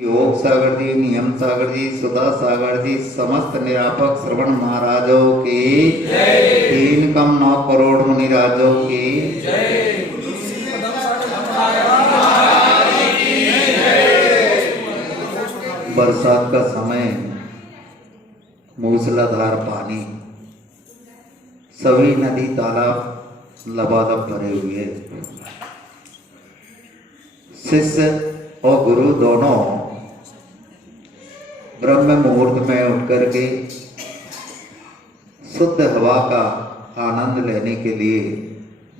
योग सागर जी, नियम सागर जी, सुधा सागर जी, समस्त निरापक श्रवण महाराजों की, तीन कम 9 करोड़ मुनिराजों की, बरसात का समय, मूसलाधार पानी, सभी नदी तालाब लबालब भरे हुए। शिष्य और गुरु दोनों ब्रह्म मुहूर्त में उठ करके शुद्ध हवा का आनंद लेने के लिए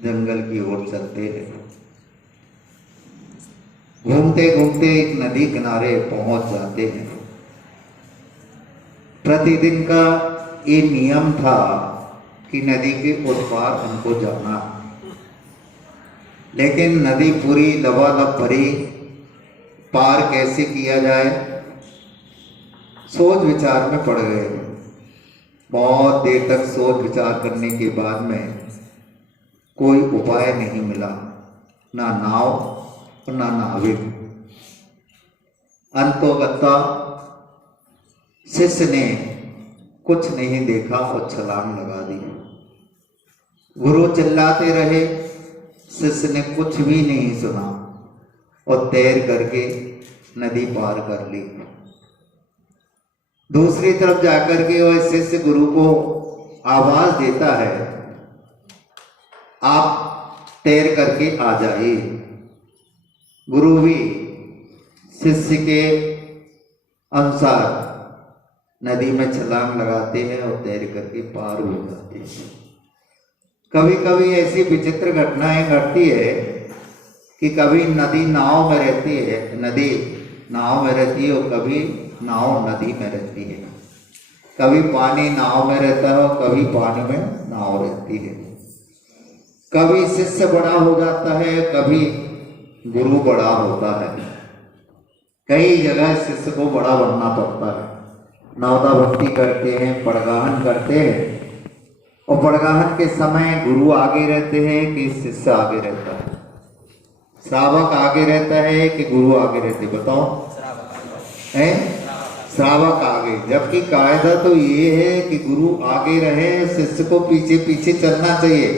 जंगल की ओर चलते हैं। घूमते घूमते एक नदी किनारे पहुंच जाते हैं। प्रतिदिन का ये नियम था कि नदी के उस पार उनको जाना, लेकिन नदी पूरी लबालब भरी, पार कैसे किया जाए, सोच विचार में पड़ गए। बहुत देर तक सोच विचार करने के बाद में कोई उपाय नहीं मिला, ना नाव और ना नाविक। अंतोगत्ता शिष्य ने कुछ नहीं देखा और छलांग लगा दी। गुरु चिल्लाते रहे, शिष्य ने कुछ भी नहीं सुना और तैर करके नदी पार कर ली। दूसरी तरफ जाकर के वह शिष्य गुरु को आवाज देता है, आप तैर करके आ जाइए। गुरु भी शिष्य के अनुसार नदी में छलांग लगाते हैं और तैर करके पार हो जाते हैं। कभी कभी ऐसी विचित्र घटनाएं घटती है कि कभी नदी नाव में रहती है, नदी नाव में रहती है और कभी नाव नदी में रहती है। कभी पानी नाव में रहता है और कभी पानी में नाव रहती है। कभी शिष्य बड़ा हो जाता है, कभी गुरु बड़ा होता है। कई जगह शिष्य को बड़ा बनना पड़ता है। नवदा भक्ति करते हैं, पड़गाहन करते हैं, और पड़गाहन के समय गुरु आगे रहते हैं कि शिष्य आगे रहता है, श्रावक आगे रहता है कि गुरु आगे रहते, बताओ? श्रावक आगे। जबकि कायदा तो ये है कि गुरु आगे रहे, शिष्य को पीछे पीछे चलना चाहिए।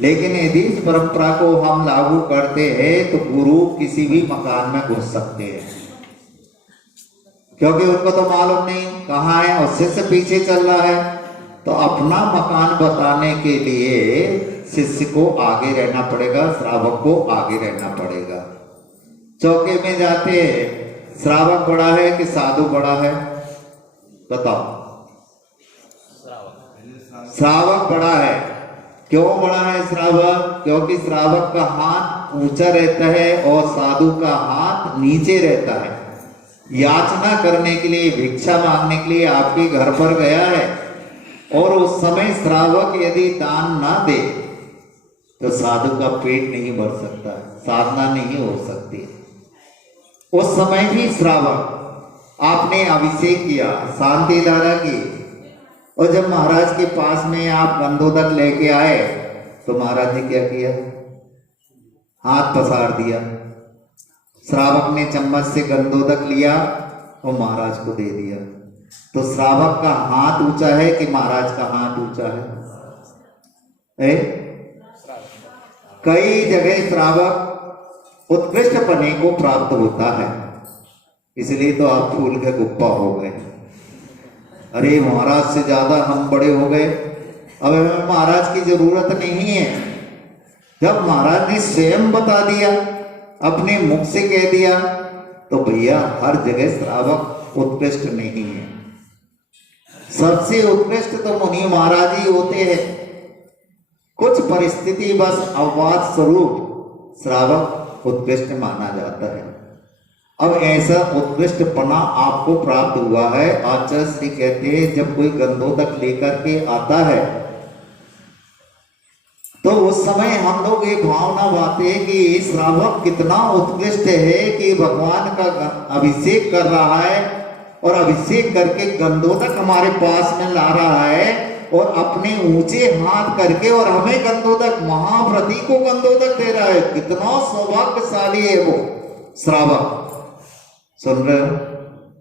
लेकिन यदि इस परंपरा को हम लागू करते हैं तो गुरु किसी भी मकान में घुस सकते हैं, क्योंकि उनको तो मालूम नहीं कहाँ है और शिष्य पीछे चल रहा है। तो अपना मकान बताने के लिए शिष्य को आगे रहना पड़ेगा, श्रावक को आगे रहना पड़ेगा। चौके में जाते हैं, श्रावक बड़ा है कि साधु बड़ा है, बताओ? श्रावक बड़ा है। क्यों बड़ा है श्रावक? क्योंकि श्रावक का हाथ ऊंचा रहता है और साधु का हाथ नीचे रहता है। याचना करने के लिए, भिक्षा मांगने के लिए आपके घर पर गया है और उस समय श्रावक यदि दान ना दे तो साधु का पेट नहीं भर सकता, साधना नहीं हो सकती। उस समय भी श्रावक आपने अभिषेक किया, शांति धारा की, और जब महाराज के पास में आप गंधोदक लेके आए तो महाराज ने क्या किया? हाथ पसार दिया। श्रावक ने चम्मच से गंधोदक लिया और महाराज को दे दिया। तो श्रावक का हाथ ऊंचा है कि महाराज का हाथ ऊंचा है? कई जगह श्रावक उत्कृष्ट पने को प्राप्त होता है, इसलिए तो आप फूल के गुप्पा हो गए। अरे महाराज से ज्यादा हम बड़े हो गए, अब हमें महाराज की जरूरत नहीं है। जब महाराज ने स्वयं बता दिया, अपने मुख से कह दिया, तो भैया हर जगह श्रावक उत्कृष्ट नहीं है। सबसे उत्कृष्ट तो मुनि महाराज ही होते हैं। कुछ परिस्थिति बस अपवाद स्वरूप श्रावक उत्कृष्ट माना जाता है। अब ऐसा उत्कृष्टपना आपको प्राप्त हुआ है। आचार्य श्री कहते हैं, जब कोई गंधोदक लेकर के आता है तो उस समय हम लोग ये भावना बाते हैं कि श्रावक कितना उत्कृष्ट है कि भगवान का अभिषेक कर रहा है और अभिषेक करके गंधोदक हमारे पास में ला रहा है और अपने ऊंचे हाथ करके और हमें गंधोदक, महाव्रती को गंधोदक दे रहा है। कितना सौभाग्यशाली है वो श्रावक। सुन रहे हो?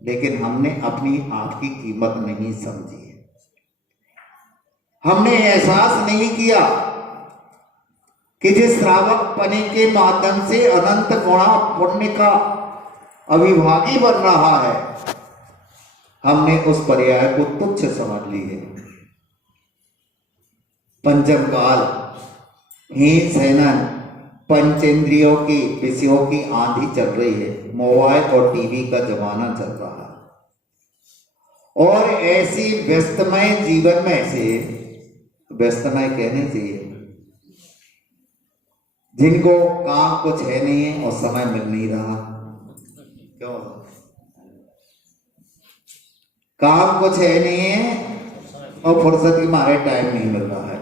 लेकिन हमने अपनी आप की कीमत नहीं समझी है। हमने एहसास नहीं किया कि जिस श्रावक पने के माध्यम से अनंत गुणा पुण्य का अविभागी बन रहा है, हमने उस पर्याय को तुच्छ समझ ली है। पंचम काल, हीन सेनन, पंचेंद्रियों की विषयों की आंधी चल रही है, मोबाइल और टीवी का जमाना चल रहा है। और ऐसी व्यस्तमय जीवन में से, व्यस्तमय कहने चाहिए, जिनको काम कुछ है नहीं है और समय मिल नहीं रहा। क्यों? काम कुछ है नहीं है और फुर्सत की मारे टाइम नहीं मिल रहा है।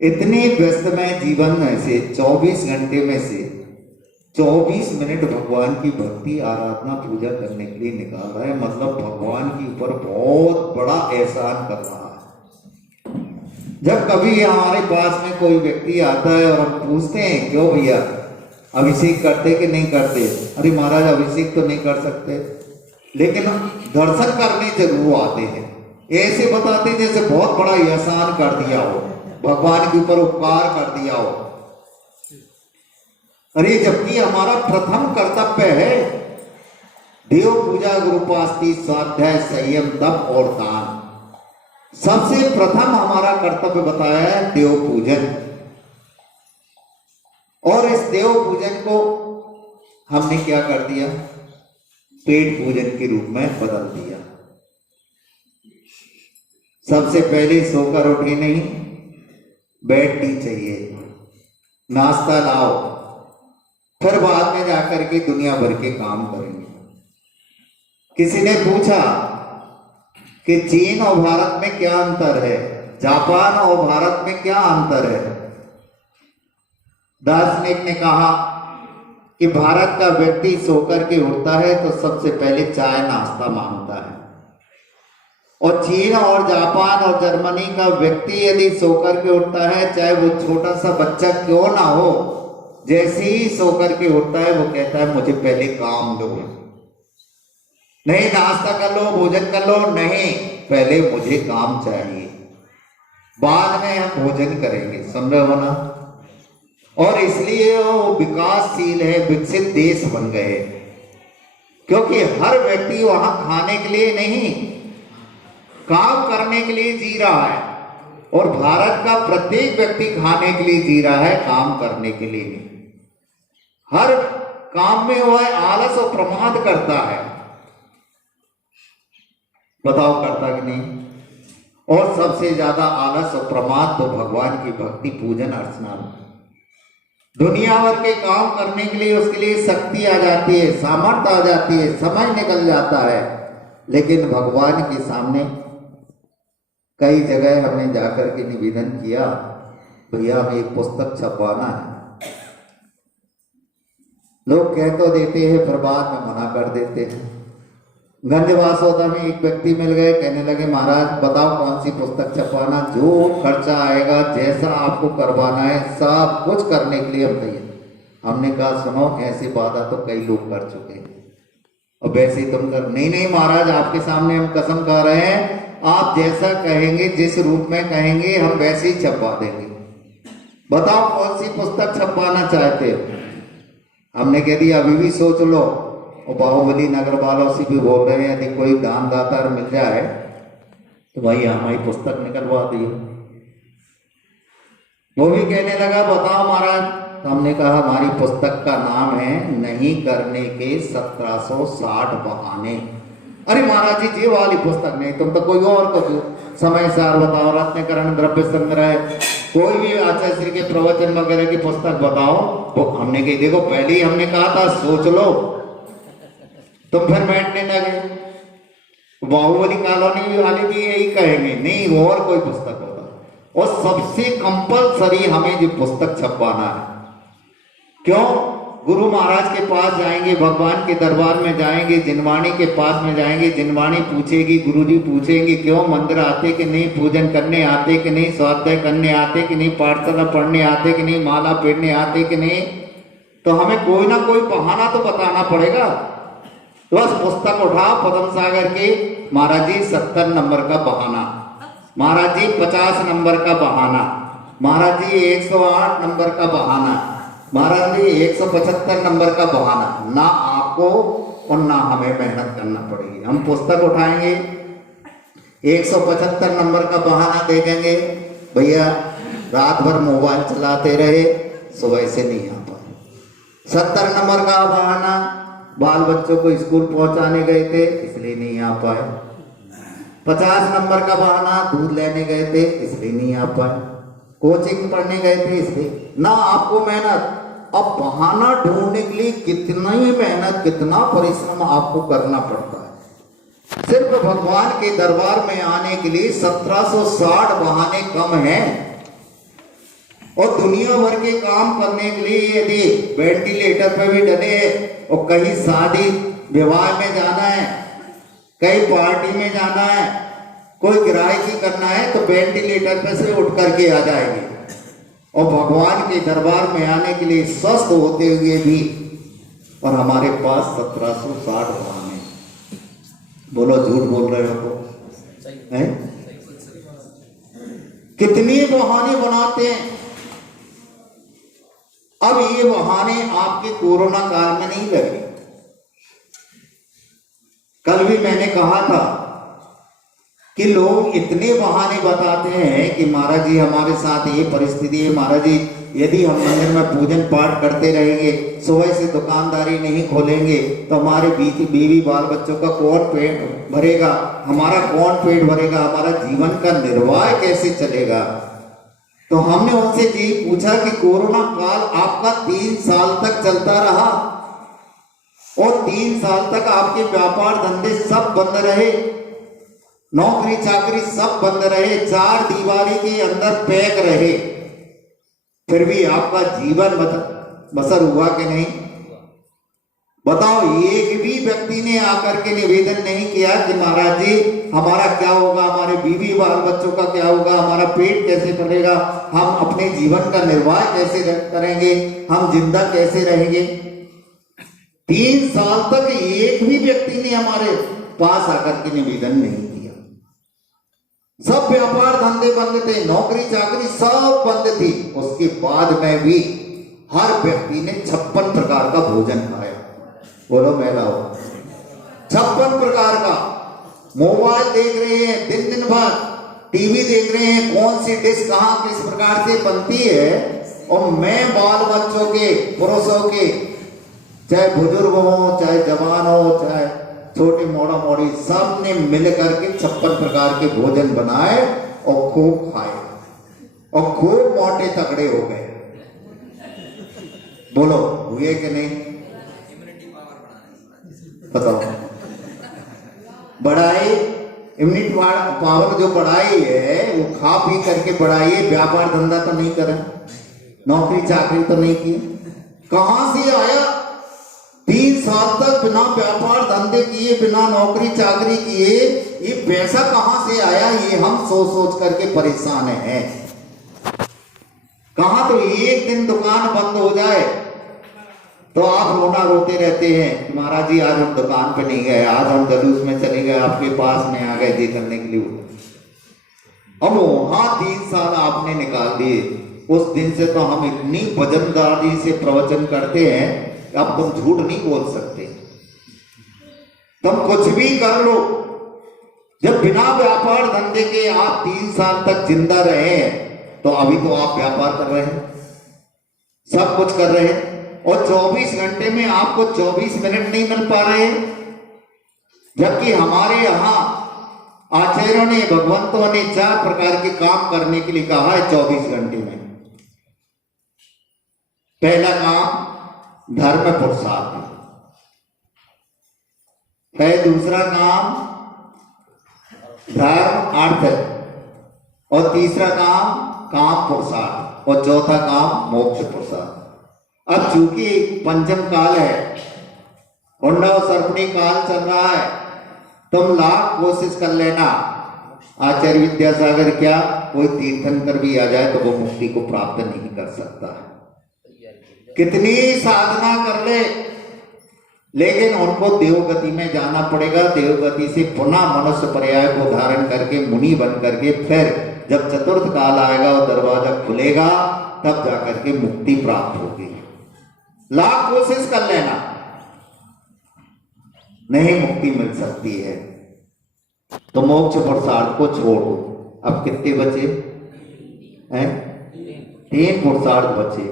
इतने व्यस्तमय जीवन में से 24 घंटे में से 24 मिनट भगवान की भक्ति आराधना पूजा करने के लिए निकाल रहा है। मतलब भगवान के ऊपर बहुत बड़ा एहसान कर रहा है। जब कभी हमारे पास में कोई व्यक्ति आता है और हम पूछते हैं, क्यों भैया अभिषेक करते कि नहीं करते? अरे महाराज अभिषेक तो नहीं कर सकते, लेकिन दर्शन करने जरूर आते हैं। ऐसे बताते जैसे बहुत बड़ा एहसान कर दिया हो, भगवान के ऊपर उपकार कर दिया हो। अरे जबकि हमारा प्रथम कर्तव्य है देव पूजा, गुरुपास्ति, स्वाध्याय, संयम, तप और दान। सबसे प्रथम हमारा कर्तव्य बताया है देव पूजन। और इस देव पूजन को हमने क्या कर दिया? पेट पूजन के रूप में बदल दिया। सबसे पहले सोकर उठे नहीं, बेड टी चाहिए, नाश्ता लाओ, फिर बाद में जाकर के दुनिया भर के काम करेंगे। किसी ने पूछा कि चीन और भारत में क्या अंतर है, जापान और भारत में क्या अंतर है? दार्शनिक ने कहा कि भारत का व्यक्ति सोकर के उठता है तो सबसे पहले चाय नाश्ता मांगता है, और चीन और जापान और जर्मनी का व्यक्ति यदि सोकर के उठता है, चाहे वो छोटा सा बच्चा क्यों ना हो, जैसे ही सोकर के उठता है वो कहता है मुझे पहले काम दो। नहीं नाश्ता कर लो, भोजन कर लो, नहीं, पहले मुझे काम चाहिए, बाद में हम भोजन करेंगे। सुन रहे हो ना? और इसलिए वो विकासशील है, विकसित देश बन गए, क्योंकि हर व्यक्ति वहां खाने के लिए नहीं, काम करने के लिए जी रहा है। और भारत का प्रत्येक व्यक्ति खाने के लिए जी रहा है, काम करने के लिए नहीं। हर काम में वह आलस और प्रमाद करता है। बताओ करता कि नहीं? और सबसे ज्यादा आलस और प्रमाद तो भगवान की भक्ति, पूजन, अर्चना में। दुनिया भर के काम करने के लिए उसके लिए शक्ति आ जाती है, सामर्थ्य आ जाती है, समय निकल जाता है, लेकिन भगवान के सामने कई जगह हमने जाकर के निवेदन किया, भैया हमें एक पुस्तक छपवाना है। लोग कह तो देते हैं, फिर बाद में मना कर देते हैं। गंजवासोदा में एक व्यक्ति मिल गए, कहने लगे महाराज बताओ कौन सी पुस्तक छपवाना, जो खर्चा आएगा, जैसा आपको करवाना है, सब कुछ करने के लिए हम तैयार। हमने कहा सुनो, ऐसी वादा तो कई लोग कर चुके हैं, और वैसे ही तुम कर। नहीं नहीं महाराज, आपके सामने हम कसम खा रहे हैं, आप जैसा कहेंगे, जिस रूप में कहेंगे, हम वैसे ही छपवा देंगे। बताओ कौन सी पुस्तक छपवाना चाहते हो? हमने कह दिया अभी भी सोच लो। और बाहुबली नगर वालों से भी बोल रहे हैं, यदि कोई दानदाता मिल जाए तो भाई हमारी पुस्तक निकलवा दिए। वो भी कहने लगा बताओ महाराज। तो हमने कहा हमारी पुस्तक का नाम है नहीं करने के 1760 बहाने। अरे महाराज जी ये वाली पुस्तक नहीं, तुम तो कोई और कुछ समय सार बताओ, रत्नकरण, द्रव्य संग्रह, कोई भी आचार्य श्री के प्रवचन वगैरह की पुस्तक बताओ। तो हमने कही देखो पहले ही हमने कहा था सोच लो, तुम फिर बैठने लगे। बाहुबली कॉलोनी वाले भी यही कहेंगे, नहीं और कोई पुस्तक होगा। और सबसे कंपलसरी हमें जो पुस्तक छपवाना है। क्यों? गुरु महाराज के पास जाएंगे, भगवान के दरबार में जाएंगे, जिनवाणी के पास में जाएंगे, जिनवाणी पूछेगी, गुरुजी पूछेंगे क्यों मंदिर आते कि नहीं, पूजन करने आते कि नहीं, स्वाध्याय करने आते कि नहीं, पाठशाला पढ़ने आते कि नहीं, माला फेरने आते कि नहीं। तो हमें कोई ना कोई बहाना तो बताना पड़ेगा। तो बस पुस्तक उठाओ पद्म सागर की, महाराज जी 70 नंबर का बहाना, महाराज जी 50 नंबर का बहाना, महाराज जी 108 नंबर का बहाना, महाराज जी 175 नंबर का बहाना। ना आपको और ना हमें मेहनत करना पड़ेगी। हम पुस्तक उठाएंगे, 175 नंबर का बहाना देखेंगे, भैया रात भर मोबाइल चलाते रहे, सुबह से नहीं आ पाए। 70 नंबर का बहाना, बाल बच्चों को स्कूल पहुंचाने गए थे इसलिए नहीं आ पाए। 50 नंबर का बहाना, दूध लेने गए थे इसलिए नहीं आ पाए, कोचिंग पढ़ने गए थे इसलिए। ना आपको मेहनत, अब बहाना ढूंढने के लिए कितना ही मेहनत, कितना परिश्रम आपको करना पड़ता है। सिर्फ भगवान के दरबार में आने के लिए 1760 बहाने कम हैं। और दुनिया भर के काम करने के लिए यदि वेंटिलेटर पे भी डले और कहीं शादी विवाह में जाना है, कहीं पार्टी में जाना है, कोई ग्राहकी करना है, तो वेंटिलेटर पे से उठ करके आ जाएंगे। और भगवान के दरबार में आने के लिए स्वस्थ होते हुए भी, और हमारे पास 1760 बहाने। बोलो झूठ बोल रहे हो तो हैं? कितनी बहाने बनाते हैं। अब ये बहाने आपके कोरोना काल में नहीं लगे। कल भी मैंने कहा था कि लोग इतने बहाने बताते हैं कि महाराज जी हमारे साथ ये परिस्थिति है, महाराज जी यदि हम मंदिर में पूजन पाठ करते रहेंगे, सुबह से दुकानदारी नहीं खोलेंगे, तो हमारे बीवी बाल बच्चों का कौन पेट भरेगा, हमारा कौन पेट भरेगा, हमारा जीवन का निर्वाह कैसे चलेगा। तो हमने उनसे जी पूछा कि कोरोना काल आपका 3 साल तक चलता रहा और 3 साल तक आपके व्यापार धंधे सब बंद रहे, नौकरी चाकरी सब बंद रहे, 4 दीवारी के अंदर पैक रहे, फिर भी आपका जीवन बसर हुआ कि नहीं? बताओ, एक भी व्यक्ति ने आकर के निवेदन नहीं किया कि महाराज जी हमारा क्या होगा, हमारे बीवी बाल बच्चों का क्या होगा, हमारा पेट कैसे भरेगा, हम अपने जीवन का निर्वाह कैसे करेंगे, हम जिंदा कैसे रहेंगे। 3 साल तक एक भी व्यक्ति ने हमारे पास आकर के निवेदन नहीं किया। सब व्यापार धंधे बंद थे, नौकरी चाकरी सब बंद थी। उसके बाद में भी हर व्यक्ति ने 56 प्रकार का भोजन खाया। बोलो मेला हो, 56 प्रकार का। मोबाइल देख रहे हैं दिन दिन भर, टीवी देख रहे हैं, कौन सी डिश कहां किस प्रकार से बनती है। और मैं बाल बच्चों के, पुरुषों के, चाहे बुजुर्ग हो, चाहे जवान हो, चाहे छोटी मोड़ा मोड़ी, सब ने मिल करके 56 प्रकार के भोजन बनाए और खूब खाए और खूब मोटे तगड़े हो गए। बोलो हुए कि नहीं? बताओ, बढ़ाई इम्यूनिटी पावर जो बढ़ाई है वो खा पी करके बढ़ाई है। व्यापार धंधा तो नहीं करा, नौकरी चाकरी तो नहीं की, कहां से आया? 3 साल तक बिना व्यापार धंधे किए, बिना नौकरी चाकरी किए, ये पैसा कहां से आया? ये हम सोच सोच करके परेशान हैं। कहां तो एक दिन दुकान बंद हो जाए तो आप रोना रोते रहते हैं कि महाराज जी आज हम दुकान पे नहीं गए, आज हम जलूस में चले गए, आपके पास में आ गए जी करने के लिए। अब वहां 3 साल आपने निकाल दिए। उस दिन से तो हम इतनी वजनदारी से प्रवचन करते हैं कि अब तुम झूठ नहीं बोल सकते, तुम कुछ भी कर लो। जब बिना व्यापार धंधे के आप 3 साल तक जिंदा रहे हैं, तो अभी तो आप व्यापार कर रहे हैं, सब कुछ कर रहे हैं, और 24 घंटे में आपको 24 मिनट नहीं मिल पा रहे हैं। जबकि हमारे यहां आचार्यों ने, भगवंतों ने 4 प्रकार के काम करने के लिए कहा है 24 घंटे में। पहला काम धर्म पुरुषार्थ है, दूसरा काम धर्म अर्थ, और तीसरा काम पुरुषार्थ, और चौथा काम मोक्ष पुरुषार्थ। अब चूंकि पंचम काल है, हुंडा और सर्पणी काल चल रहा है, तुम लाख कोशिश कर लेना, आचार्य विद्यासागर क्या कोई तीर्थंकर भी आ जाए तो वो मुक्ति को प्राप्त नहीं कर सकता। कितनी साधना कर ले, लेकिन उनको देवगति में जाना पड़ेगा। देवगति से पुनः मनुष्य पर्याय को धारण करके मुनि बन करके फिर जब चतुर्थ काल आएगा और दरवाजा खुलेगा तब जाकर के मुक्ति प्राप्त होगी। लाख कोशिश कर लेना, नहीं मुक्ति मिल सकती है। तो मोक्ष पुरुषार्थ को छोड़ दो। अब कितने बचे हैं? 3 पुरुषार्थ बचे,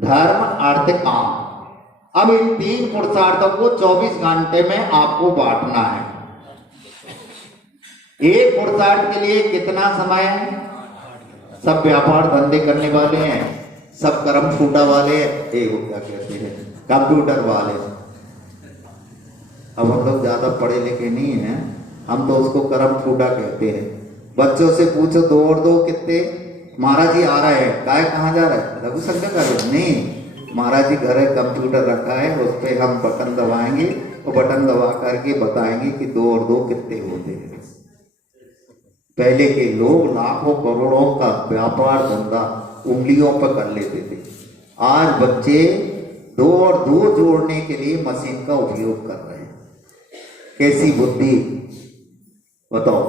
धर्म अर्थ काम। अब इन 3 पुरुषार्थों को 24 घंटे में आपको बांटना है। एक पुरुषार्थ के लिए कितना समय है? सब व्यापार धंधे करने वाले हैं, सब कर्म फूटा वाले हैं, क्या कहते हैं, कंप्यूटर वाले। अब हम लोग ज्यादा पढ़े लिखे नहीं हैं, हम तो उसको कर्म फूटा कहते हैं। बच्चों से पूछो 2 और 2 कितने? महाराज जी आ रहा है। काय कहाँ जा रहा है? लघु संख्या कर नहीं, महाराज जी घर है, कंप्यूटर रखा है, उस पर हम बटन दबाएंगे और बटन दबा करके बताएंगे कि 2 और 2 कितने होते हैं। पहले के लोग लाखों करोड़ों का व्यापार धंधा उंगलियों पर कर लेते थे। आज बच्चे 2 और 2 जोड़ने के लिए मशीन का उपयोग कर रहे हैं। कैसी बुद्धि बताओ।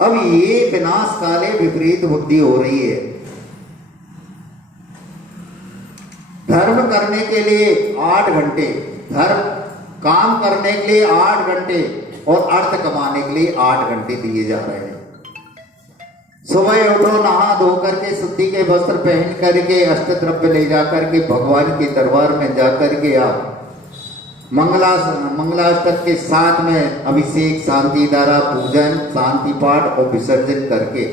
अब ये विनाश काले विपरीत बुद्धि हो रही है। धर्म करने के लिए 8 घंटे, धर्म काम करने के लिए 8 घंटे और अर्थ कमाने के लिए 8 घंटे दिए जा रहे हैं। सुबह उठो, नहा धो करके शुद्धि के वस्त्र पहन करके अष्ट द्रव्य ले जाकर के भगवान के दरबार में जाकर के आप मंगलाष्टक के साथ में अभिषेक, शांति धारा, पूजन, शांति पाठ और विसर्जन करके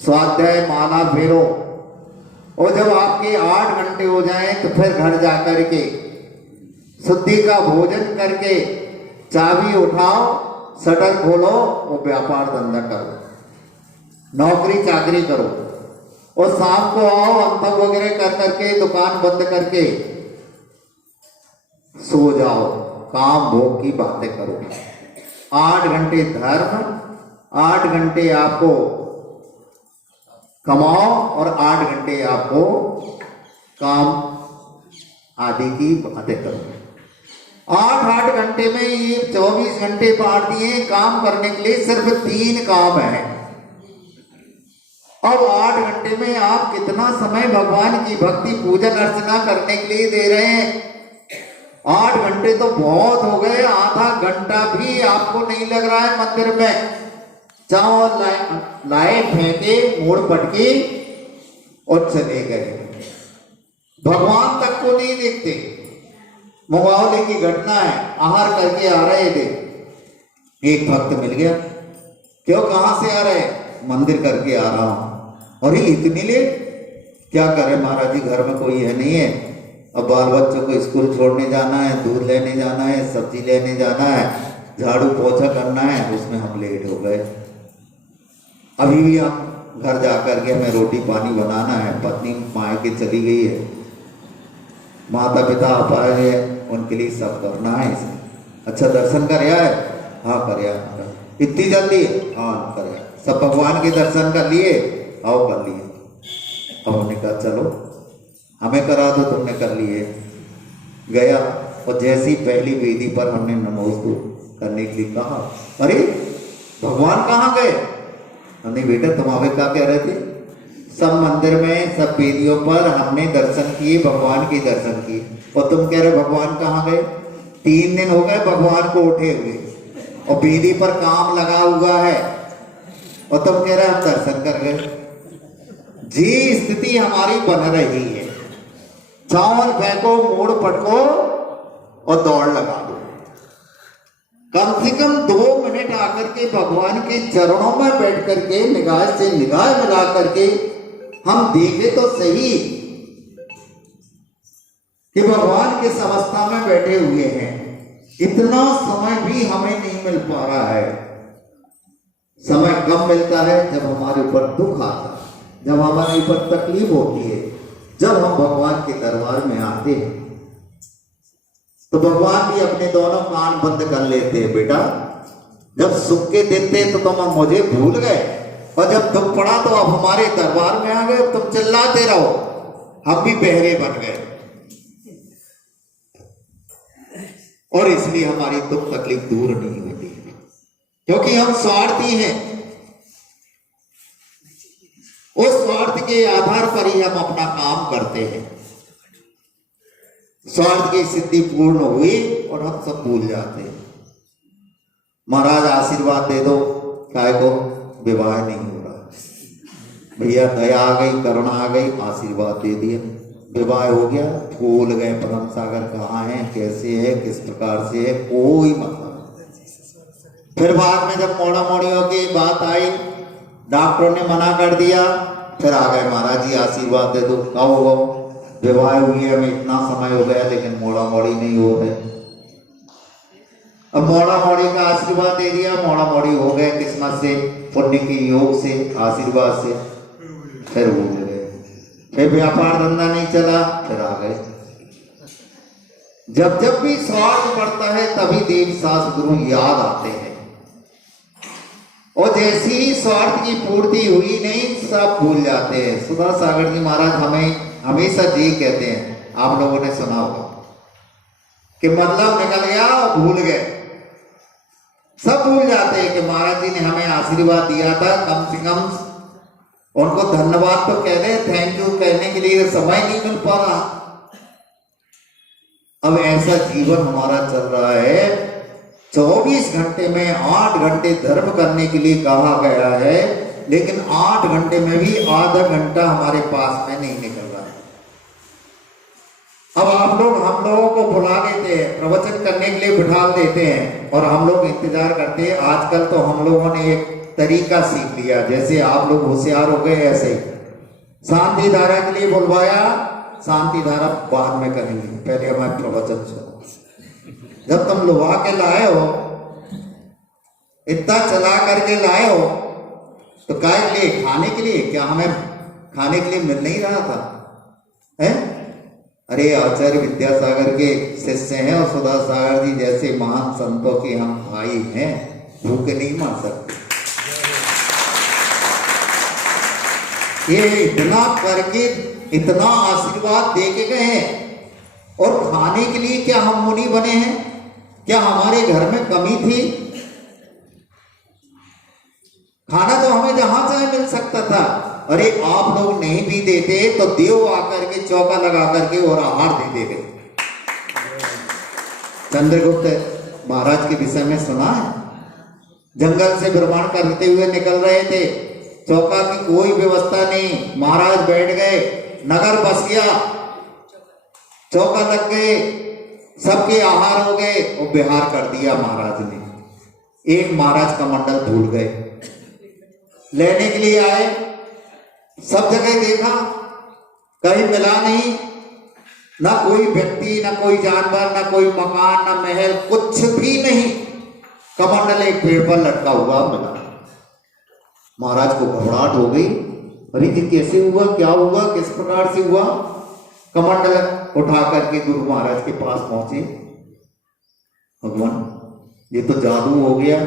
स्वाध्याय माला फेरो। और जब आपके 8 घंटे हो जाएं तो फिर घर जाकर के शुद्धि का भोजन करके चाबी उठाओ, शटर खोलो और व्यापार धंधा करो, नौकरी चाकरी करो। और शाम को आओ, अंतक वगैरह कर करके दुकान बंद करके सो जाओ, काम भोग की बातें करो। 8 घंटे धर्म, 8 घंटे आपको कमाओ और 8 घंटे आपको काम आदि की बातें करो। 8 घंटे में ये 24 घंटे बांट दिए काम करने के लिए, सिर्फ 3 काम है। अब 8 घंटे में आप कितना समय भगवान की भक्ति पूजन अर्चना करने के लिए दे रहे हैं? 8 घंटे तो बहुत हो गए, आधा घंटा भी आपको नहीं लग रहा है मंदिर में। चावल लाए, फेंके, मोड़ पटकी और चले गए। भगवान तक को नहीं देखते। मुआवजे की घटना है, आहार करके आ रहे थे, एक भक्त मिल गया। क्यों, कहां से आ रहे? मंदिर करके आ रहा हूं। अरे इतनी लेट? क्या करे महाराज जी, घर में कोई है नहीं है, अब बाल बच्चों को स्कूल छोड़ने जाना है, दूध लेने जाना है, सब्जी लेने जाना है, झाड़ू पोछा करना है, उसमें हम लेट हो गए। अभी भी हम घर जाकर के हमें रोटी पानी बनाना है, पत्नी मायके चली गई है, माता पिता आप आए हैं, उनके लिए सब करना है। इसमें अच्छा दर्शन कर आए? हाँ कर आया। इतनी जल्दी? हाँ कर आया। सब भगवान के दर्शन कर लिए? आओ कर लिए। अब हमने कहा चलो हमें करा दो, तुमने कर लिए। गया और जैसी पहली वेदी पर हमने नमोस्तु करने के लिए कहा, अरे भगवान कहाँ गए? हमने बेटा तुम हमें क्या कह रहे थे? सब मंदिर में सब वेदियों पर हमने दर्शन किए, भगवान के दर्शन किए, और तुम कह रहे भगवान कहाँ गए? 3 दिन हो गए भगवान को उठे हुए और वेदी पर काम लगा हुआ है और तुम कह रहे हम दर्शन कर गए। जी स्थिति हमारी बन रही है। चावल फेंको, मोड़ पटको और दौड़ लगा दो। कम से कम 2 मिनट आकर के भगवान के चरणों में बैठ करके निगाह से निगाह मिला करके हम देखे तो सही कि भगवान किस अवस्था में बैठे हुए हैं। इतना समय भी हमें नहीं मिल पा रहा है। समय कब मिलता है? जब हमारे ऊपर दुख आता है, जब हमारे ऊपर तकलीफ होती है, जब हम भगवान के दरबार में आते हैं तो भगवान भी अपने दोनों कान बंद कर लेते हैं। बेटा जब सुख के दिन थे तो तुम मुझे भूल गए, और जब दुख पड़ा तो अब हमारे दरबार में आ गए, तुम चिल्लाते रहो, हम भी बहरे बन गए। और इसलिए हमारी दुख तकलीफ दूर नहीं होती, क्योंकि हम स्वार्थी हैं। उस स्वार्थ के आधार पर ही हम अपना काम करते हैं। स्वार्थ की सिद्धि पूर्ण हुई और हम सब भूल जाते हैं। महाराज आशीर्वाद दे दो, काय को विवाह नहीं हो रहा, भैया दया आ गई, करुणा आ गई, आशीर्वाद दे दिया, विवाह हो गया, भूल गए परम सागर कहाँ है, कैसे है, किस प्रकार से है, कोई मतलब नहीं। फिर बाद में जब मोड़ा मोड़ियों की बात आई, डॉक्टरों ने मना कर दिया, फिर आ गए महाराज जी आशीर्वाद दे दो, कब होगा, विवाह हुई है, हमें इतना समय हो गया लेकिन मोड़ा मोड़ी नहीं हो रहे। अब मोड़ा मोड़ी का आशीर्वाद दे दिया, मोड़ा मोड़ी हो गए, किस्मत से, पुण्य के योग से, आशीर्वाद से, फिर भूल गए, फिर व्यापार धंधा नहीं चला, फिर आ गए। जब जब भी स्वार्थ बढ़ता है तभी देव शास्त्र गुरु याद आते हैं, और जैसी ही स्वार्थ की पूर्ति हुई नहीं, सब भूल जाते हैं। सुधा सागर जी महाराज हमें हमेशा जी कहते हैं, आप लोगों ने सुना होगा कि मतलब निकल गया और भूल गए, सब भूल जाते हैं कि महाराज जी ने हमें आशीर्वाद दिया था, कम से कम उनको धन्यवाद तो कह दे, थैंक यू कहने के लिए समय नहीं मिल पा रहा। अब ऐसा जीवन हमारा चल रहा है, 24 घंटे में 8 घंटे धर्म करने के लिए कहा गया है, लेकिन 8 घंटे में भी आधा घंटा हमारे पास में नहीं निकल रहा है। अब आप लोग हम लोगों को बुला लेते हैं, प्रवचन करने के लिए बिठा देते हैं और हम लोग इंतजार करते हैं। आजकल तो हम लोगों ने एक तरीका सीख लिया, जैसे आप लोग होशियार हो गए ऐसे ही, शांति धारा के लिए बुलवाया, शांति धारा बाद में करेंगे, पहले हमारे प्रवचन सुनो। जब तुम लुभा के लाए हो, इतना चला करके लाए हो, तो काय के लिए, खाने के लिए, क्या हमें खाने के लिए मिल नहीं रहा था, है? अरे आचार्य विद्यासागर के शिष्य हैं और सुधा सागर जी जैसे महान संतों के हम भाई हैं, भूखे नहीं मार सकते। ये इतना करके इतना आशीर्वाद दे के गए हैं, और खाने के लिए क्या हम मुनि बने हैं? क्या हमारे घर में कमी थी? खाना तो हमें जहां चाहे मिल सकता था। अरे आप लोग नहीं भी देते तो देव आकर के चौका लगा करके और आहार दे देते। चंद्रगुप्त महाराज के विषय में सुना है, जंगल से भ्रमण करते हुए निकल रहे थे, चौका की कोई व्यवस्था नहीं, महाराज बैठ गए, नगर बस गया, चौका लग गए, सबके आहार हो गए और बिहार कर दिया महाराज ने। एक महाराज का मंडल भूल गए, लेने के लिए आए, सब जगह देखा, कहीं मिला नहीं, ना कोई व्यक्ति, ना कोई जानवर, ना कोई मकान, ना महल, कुछ भी नहीं, कमंडल एक पेड़ पर लटका हुआ मिला। महाराज को घबराहट हो गई, अरे ये कैसे हुआ, क्या हुआ, किस प्रकार से हुआ? कमंडल उठा करके गुरु महाराज के पास पहुंचे, भगवान ये तो जादू हो गया।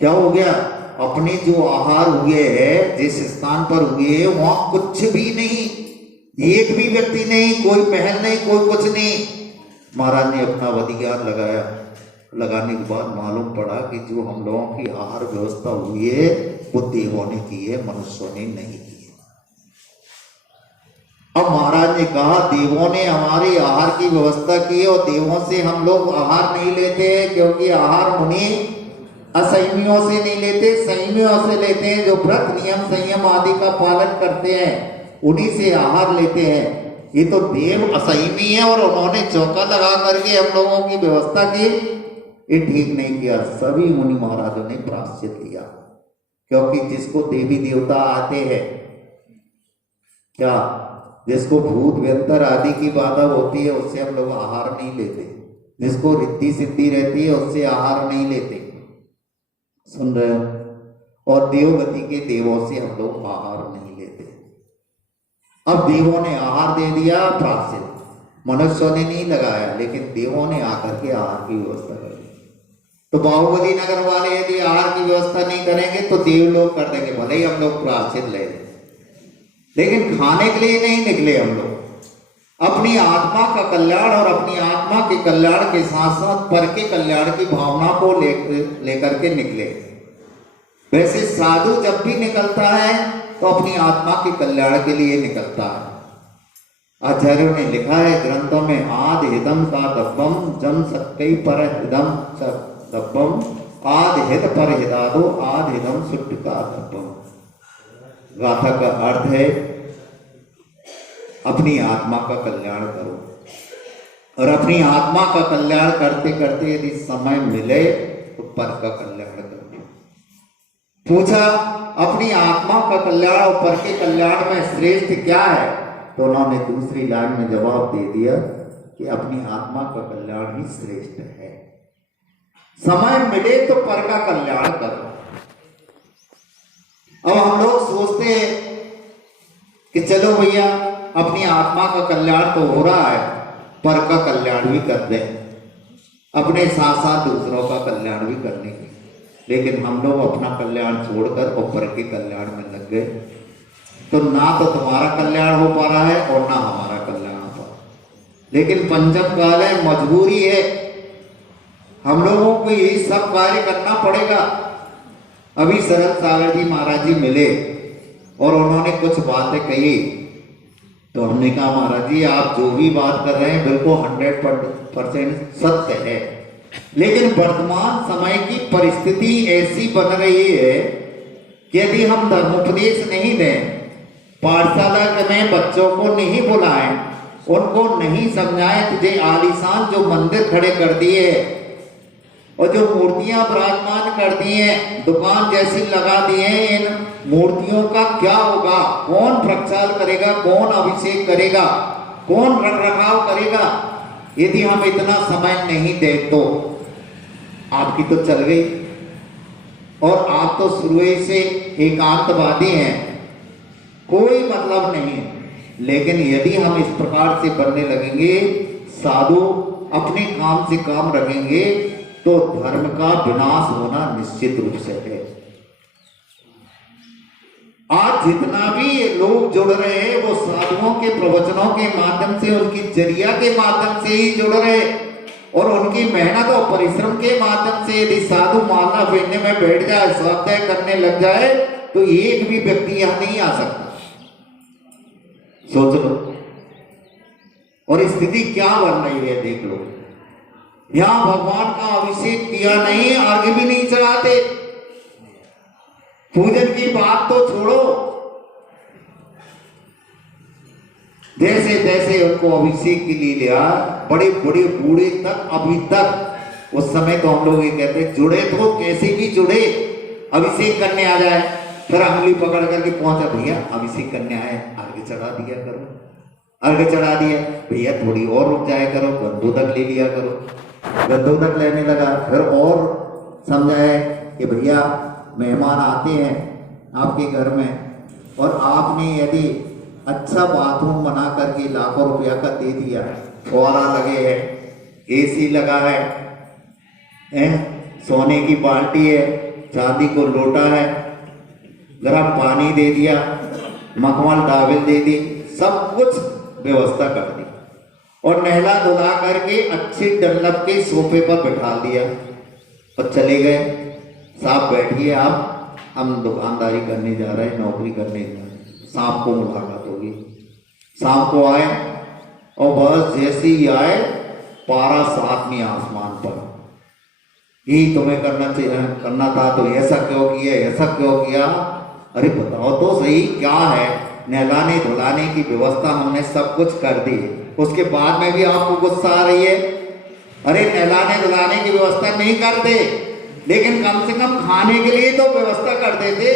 क्या हो गया? अपने जो आहार हुए हैं, जिस स्थान पर हुए वहां कुछ भी नहीं, एक भी व्यक्ति नहीं, कोई महल नहीं, कोई कुछ नहीं। महाराज ने अपना अधिकार लगाया, लगाने के बाद मालूम पड़ा कि जो हम लोगों की आहार व्यवस्था हुई है वो देवों ने की है, मनुष्यों ने नहीं की है। अब महाराज ने कहा देवों ने हमारी आहार की व्यवस्था की है, और देवों से हम लोग आहार नहीं लेते हैं, क्योंकि आहार मुनि असंयमियों से नहीं लेते, संयमियों से लेते हैं, जो व्रत नियम संयम आदि का पालन करते हैं, उन्हीं से आहार लेते हैं। ये तो देव असंयमी है और उन्होंने चौका लगा करके हम लोगों की व्यवस्था की, ये ठीक नहीं किया। सभी मुनि महाराजों ने प्रायश्चित किया, क्योंकि जिसको देवी देवता आते हैं, क्या जिसको भूत व्यंतर आदि की बाधा होती है, उससे हम लोग आहार नहीं लेते, जिसको रिद्धि सिद्धि रहती है उससे आहार नहीं लेते, सुन रहे हो? और देवगति के देवों से हम लोग आहार नहीं लेते। अब देवों ने आहार दे दिया, प्रायश्चित मनुष्यों ने नहीं लगाया, लेकिन देवों ने आकर के आहार की व्यवस्था कर दी। तो बाहुबली नगर वाले यदि आहार की व्यवस्था नहीं करेंगे तो देव लोग कर देंगे, भले ही हम लोग प्रायश्चित ले, लेकिन खाने के लिए नहीं निकले हम लोग। अपनी आत्मा का कल्याण और अपनी आत्मा के कल्याण के साथ साथ पर के कल्याण की भावना को लेकर के निकले। वैसे साधु जब भी निकलता है तो अपनी आत्मा के कल्याण के लिए निकलता है। आचार्यों ने लिखा है ग्रंथों में, आद हिदम का दब्बम जम सक्कई पर हिदम दब्बम, आद हित पर हिदादो आद हिदम सुट्ट का दब्बम। गाथा का अर्थ है अपनी आत्मा का कल्याण करो, और अपनी आत्मा का कल्याण करते करते यदि समय मिले तो पर का कल्याण करो। पूछा अपनी आत्मा का कल्याण और पर के कल्याण में श्रेष्ठ क्या है, तो उन्होंने दूसरी लाइन में जवाब दे दिया कि अपनी आत्मा का कल्याण ही श्रेष्ठ है। समय मिले तो पर का कल्याण करो। अब हम लोग सोचते हैं कि चलो भैया अपनी आत्मा का कल्याण तो हो रहा है, पर का कल्याण भी कर दें, अपने साथ साथ दूसरों का कल्याण भी करने की। लेकिन हम लोग अपना कल्याण छोड़कर और पर के कल्याण में लग गए, तो ना तो तुम्हारा कल्याण हो पा रहा है और ना हमारा कल्याण हो पा रहा है। लेकिन पंचम काल है, मजबूरी है, हम लोगों को यही सब कार्य करना पड़ेगा। अभी शरद सागर जी महाराज जी मिले और उन्होंने कुछ बातें कही, तो हमने कहा महाराज जी आप जो भी बात कर रहे हैं बिल्कुल 100% सत्य है, लेकिन वर्तमान समय की परिस्थिति ऐसी बन रही है कि यदि हम धर्मोपदेश नहीं दें, पाठशाला में बच्चों को नहीं बुलाएं, उनको नहीं समझाएं, तुझे आलीशान जो मंदिर खड़े कर दिए और जो मूर्तियां विराजमान कर दी हैं, दुकान जैसी लगा दी है, इन मूर्तियों का क्या होगा? कौन प्रक्षाल करेगा, कौन अभिषेक करेगा, कौन रख रखाव करेगा? यदि हम इतना समय नहीं दे तो आपकी तो चल गई, और आप तो शुरू से एकांतवादी हैं, कोई मतलब नहीं है। लेकिन यदि हम इस प्रकार से बनने लगेंगे, साधु अपने काम से काम रखेंगे, तो धर्म का विनाश होना निश्चित रूप से है। आज जितना भी लोग जुड़ रहे हैं वो साधुओं के प्रवचनों के माध्यम से, उनकी जरिया के माध्यम से ही जुड़ रहे, और उनकी मेहनत और परिश्रम के माध्यम से। यदि साधु माला फेरने में बैठ जाए, स्वाध्याय करने लग जाए, तो एक भी व्यक्ति यहां नहीं आ सकता। सोच लो, और स्थिति क्या बन रही है देख लो। यहां भगवान का अभिषेक किया नहीं, अर्घ्य भी नहीं चढ़ाते, पूजन की बात तो छोड़ो, जैसे तैसे उनको अभिषेक के लिए लिया। बड़े बड़े बूढ़े तक, अभी तक उस समय तो हम लोग ये कहते जुड़े तो कैसे भी जुड़े, अभिषेक करने आ जाए, फिर अंगुली पकड़ करके पहुंचा, भैया अभिषेक करने आए, अर्घ्य चढ़ा दिया करो। अर्घ्य चढ़ा दिया, भैया थोड़ी और रुक जाया करो, गंधोदक ले लिया करो। गंधोदक लेने लगा, फिर और समझाए कि भैया मेहमान आते हैं आपके घर में, और आपने यदि अच्छा बाथरूम बना करके लाखों रुपया का दे दिया, फौरा लगे है, एसी लगा है, सोने की बाल्टी है, चांदी को लोटा है, गर्म पानी दे दिया, मखमल टावल दे दी, सब कुछ व्यवस्था कर दी, और नहला धुला करके अच्छी डंडप के सोफे पर बिठा दिया और चले गए। साहब बैठिए, आप हम दुकानदारी करने जा रहे हैं, नौकरी करने जा रहे हैं, शाम को मुलाकात होगी। शाम को आए और बस जैसे ही आए, पारा 7वीं आसमान पर, यही तुम्हें करना था तो ऐसा क्यों किया, ऐसा क्यों किया? अरे बताओ तो सही क्या है? नहलाने धुलाने की व्यवस्था हमने सब कुछ कर दी, उसके बाद में भी आपको गुस्सा आ रही है? अरे नहलाने धुलाने की व्यवस्था नहीं करते, लेकिन कम से कम खाने के लिए तो व्यवस्था कर देते।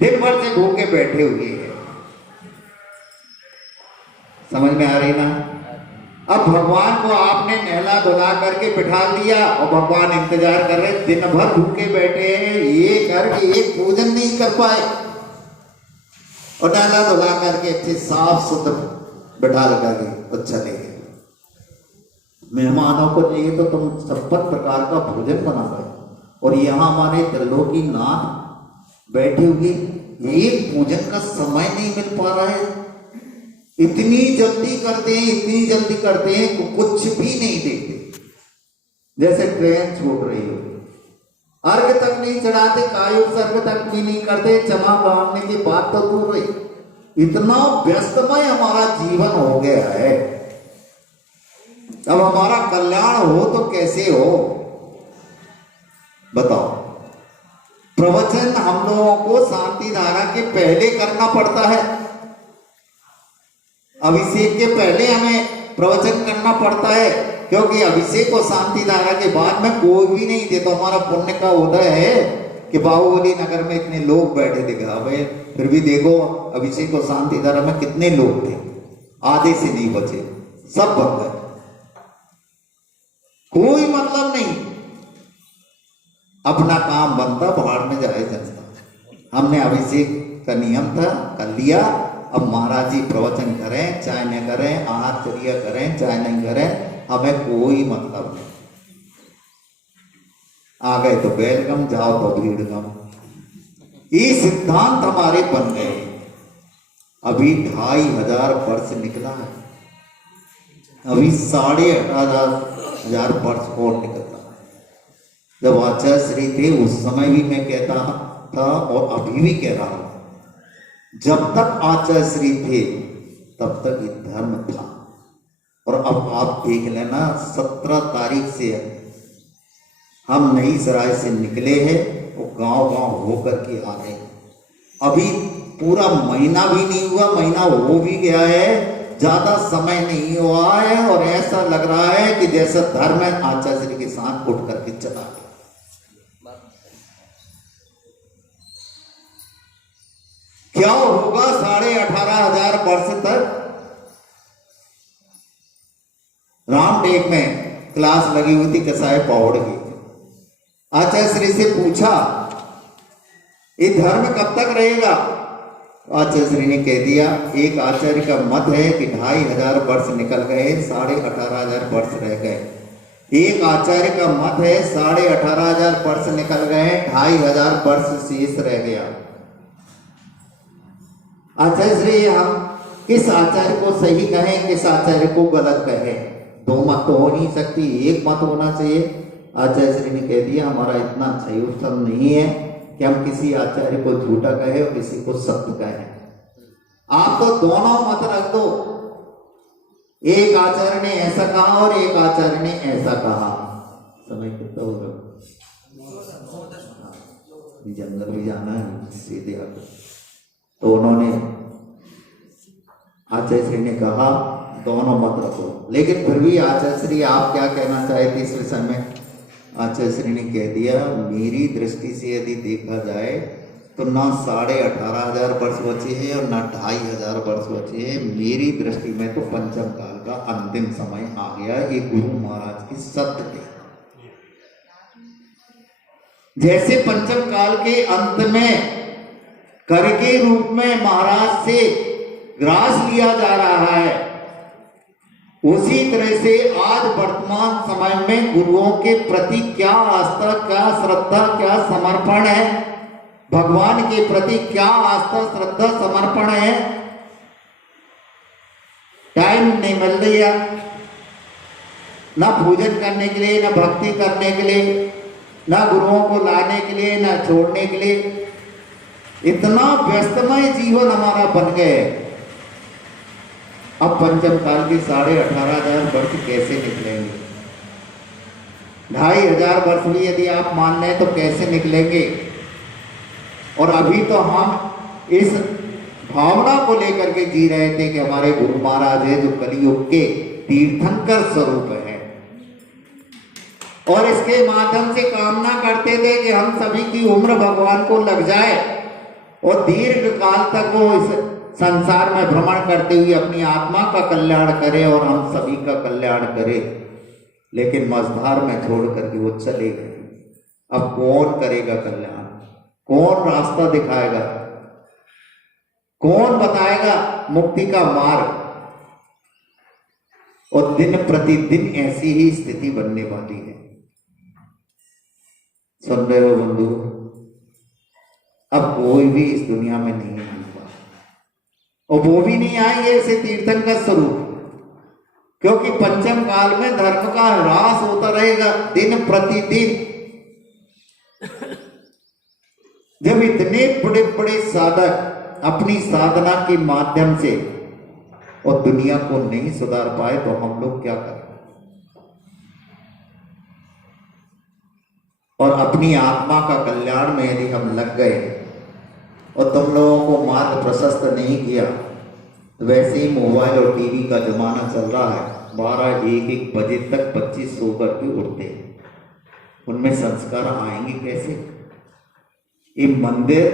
दिन भर से भूखे बैठे हुए हैं। समझ में आ रही ना? अब भगवान को आपने नहला धुला करके बिठा दिया और भगवान इंतजार कर रहे, दिन भर भूखे बैठे हैं, ये करके एक पूजन नहीं कर पाए, और नहला धुला करके अच्छे साफ सुथरा बिठा लगा के और चले गए। मेहमानों को चाहिए तो तुम 56 प्रकार का भोजन बना पाए, और यहाँ हमारे त्रिलोकी नाथ बैठे हुए, एक पूजन का समय नहीं मिल पा रहा है। इतनी जल्दी करते हैं, इतनी जल्दी करते हैं कि कुछ भी नहीं देखते, जैसे ट्रेन छूट रही हो। अर्घ तक नहीं चढ़ाते, कायोत्सर्ग तक भी नहीं करते, क्षमा मांगने की बात तो दूर रही। इतना व्यस्तमय हमारा जीवन हो गया है। अब हमारा कल्याण हो तो कैसे हो बताओ। प्रवचन हम लोगों को शांति धारा के पहले करना पड़ता है, अभिषेक के पहले हमें प्रवचन करना पड़ता है, क्योंकि अभिषेक और शांति धारा के बाद में कोई भी नहीं दे। तो हमारा पुण्य का उदय है कि बाहुबली नगर में इतने लोग बैठे थे। भाई फिर भी देखो अभिषेक और शांति धारा में कितने लोग थे, आधे से नहीं बचे, सब बन गए, कोई मतलब नहीं। अपना काम बनता, बाहर में जाए जनता। हमने अभिषेक का नियम था, कर लिया। अब महाराज जी प्रवचन करें चाहे न करें, आचर्य करें चाहे नहीं करें, हमें कोई मतलब नहीं। आ गए तो वेलकम, जाओ तो भीड़ कम। ये सिद्धांत हमारे बन गए। अभी 2500 वर्ष निकला है, अभी 18,500 वर्ष और निकलता है। जब आचार्य श्री थे उस समय भी मैं कहता था और अभी भी कह रहा हूं, जब तक आचार्य श्री थे तब तक ये धर्म था। और अब आप देख लेना 17 तारीख से हम नई सराय से निकले हैं, वो गांव गांव होकर के आ रहे हैं। अभी पूरा महीना भी नहीं हुआ, महीना हो भी गया है, ज्यादा समय नहीं हुआ है, और ऐसा लग रहा है कि जैसा धर्म आचार्य श्री के साथ उठ करके चला गया। क्या होगा 18,500 वर्ष तक? रामटेक में क्लास लगी हुई थी कसाई पौड़ की। आचार्य श्री से पूछा ये धर्म कब तक रहेगा? आचार्य श्री ने कह दिया, एक आचार्य का मत है कि 2,500 वर्ष निकल गए, 18,500 वर्ष रह गए। एक आचार्य का मत है 18,500 वर्ष निकल गए, 2,500 वर्ष शेष रह गया। आचार्य श्री हम किस आचार्य को सही कहें, किस आचार्य को गलत कहें? दो मत तो हो नहीं सकती, एक मत होना चाहिए। आचार्य श्री ने कह दिया, हमारा इतना संयुक्त नहीं है कि हम किसी आचार्य को झूठा कहें और किसी को सत्य कहें। आप तो दोनों मत रख दो, एक आचार्य ने ऐसा कहा और एक आचार्य ने ऐसा कहा। समय कितना होगा? जंगल भी जाना है सीधे आकर। तो उन्होंने आचार्य श्री ने कहा दोनों मत रखो। लेकिन फिर भी आचार्य श्री आप क्या कहना चाहते इस विषय में? आचार्य श्री ने कह दिया, मेरी दृष्टि से यदि देखा जाए तो ना 18,500 वर्ष बचे हैं और ना 2,500 वर्ष बचे हैं। मेरी दृष्टि में तो पंचम काल का अंतिम समय आ गया। ये गुरु महाराज की सत्य थे। जैसे पंचम काल के अंत में कर के रूप में महाराज से ग्रास लिया जा रहा है, उसी तरह से आज वर्तमान समय में गुरुओं के प्रति क्या आस्था, क्या श्रद्धा, क्या समर्पण है, भगवान के प्रति क्या आस्था, श्रद्धा, समर्पण है। टाइम नहीं मिल रहा ना पूजन करने के लिए, ना भक्ति करने के लिए, ना गुरुओं को लाने के लिए, ना छोड़ने के लिए। इतना व्यस्तमय जीवन हमारा बन गए। अब पंचम काल के 18,500 वर्ष कैसे निकलेंगे? 2,500 वर्ष भी यदि आप मान लें तो कैसे निकलेंगे? और अभी तो हम इस भावना को लेकर के जी रहे थे कि हमारे गुरु महाराज है जो कलियुग के तीर्थंकर स्वरूप है, और इसके माध्यम से कामना करते थे कि हम सभी की उम्र भगवान को लग जाए और दीर्घ काल तक वो इस संसार में भ्रमण करते हुए अपनी आत्मा का कल्याण करे और हम सभी का कल्याण करे। लेकिन मझधार में छोड़ करके वो चले गए। अब कौन करेगा कल्याण? कौन रास्ता दिखाएगा? कौन बताएगा मुक्ति का मार्ग? और दिन प्रतिदिन ऐसी ही स्थिति बनने वाली है। सुन रहे हो बंधु? अब कोई भी इस दुनिया में नहीं है और वो भी नहीं आएंगे ऐसे तीर्थन का स्वरूप, क्योंकि पंचम काल में धर्म का ह्रास होता रहेगा दिन प्रतिदिन। जब इतने बड़े बड़े साधक अपनी साधना के माध्यम से और दुनिया को नहीं सुधार पाए तो हम लोग क्या करें? और अपनी आत्मा का कल्याण में यदि हम लग गए और तुम लोगों को मार्ग प्रशस्त नहीं किया तो वैसे ही मोबाइल और टीवी का जमाना चल रहा है, 12-1 बजे तक बच्चे सो करके उठते हैं, उनमें संस्कार आएंगे कैसे? ये मंदिर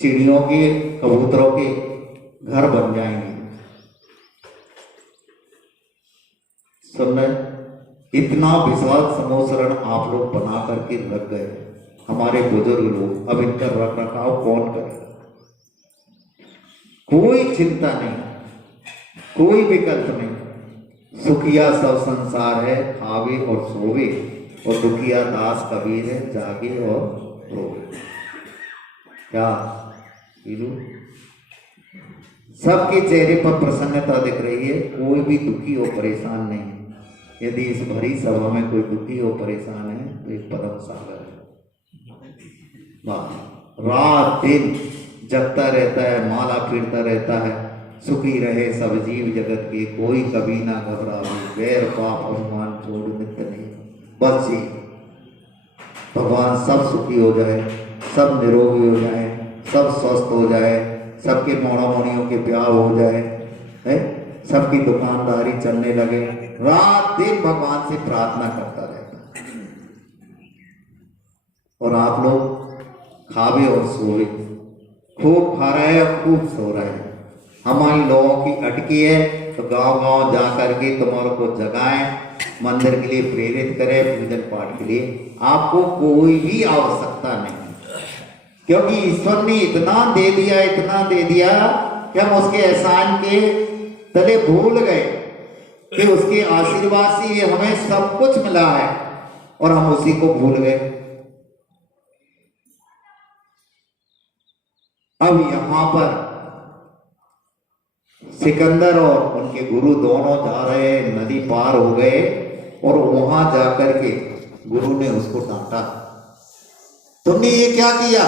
चिड़ियों के, कबूतरों के घर बन जाएंगे। सुन रहे? इतना विशाल समोसरण आप लोग बना करके रख गए, हमारे बुजुर्ग लोग, अब इनका रख रखाव कौन करेगा? कोई चिंता नहीं, कोई विकल्प नहीं। सुखिया सब संसार है, खावे और सोवे, और दुखिया दास कबीर है, जागे और रोवे। क्या पीलू? सबके चेहरे पर प्रसन्नता दिख रही है, कोई भी दुखी और परेशान नहीं। यदि इस भरी सभा में कोई दुखी और परेशान है तो एक परम सागर है। वाह, रात दिन जगता रहता है, माला फिरता रहता है, सुखी रहे सब जीव जगत के, कोई कभी ना घबरावे, वैर पाप अभिमान छोड़ नित्य नहीं। बस जी, भगवान सब सुखी हो जाए, सब निरोगी हो जाए, सब स्वस्थ हो जाए, सबके मोड़ा मोड़ियों के प्यार हो जाए, है? सबकी दुकानदारी चलने लगे। रात दिन भगवान से प्रार्थना करता रहता है। और आप लोग खावे और सोवे, खूब खा रहे हैं, खूब सो रहे हैं। हमारी लोगों की अटकी है तो गांव गांव जा करके तुम्हारे को जगाएं, मंदिर के लिए प्रेरित करें, पूजन पाठ के लिए। आपको कोई भी आवश्यकता नहीं, क्योंकि ईश्वर ने इतना दे दिया, इतना दे दिया कि हम उसके एहसान के तले भूल गए कि उसके आशीर्वाद से हमें सब कुछ मिला है और हम उसी को भूल गए। अब यहां पर सिकंदर और उनके गुरु दोनों जा रहे, नदी पार हो गए और वहां जाकर के गुरु ने उसको डांटा, तुमने ये क्या किया?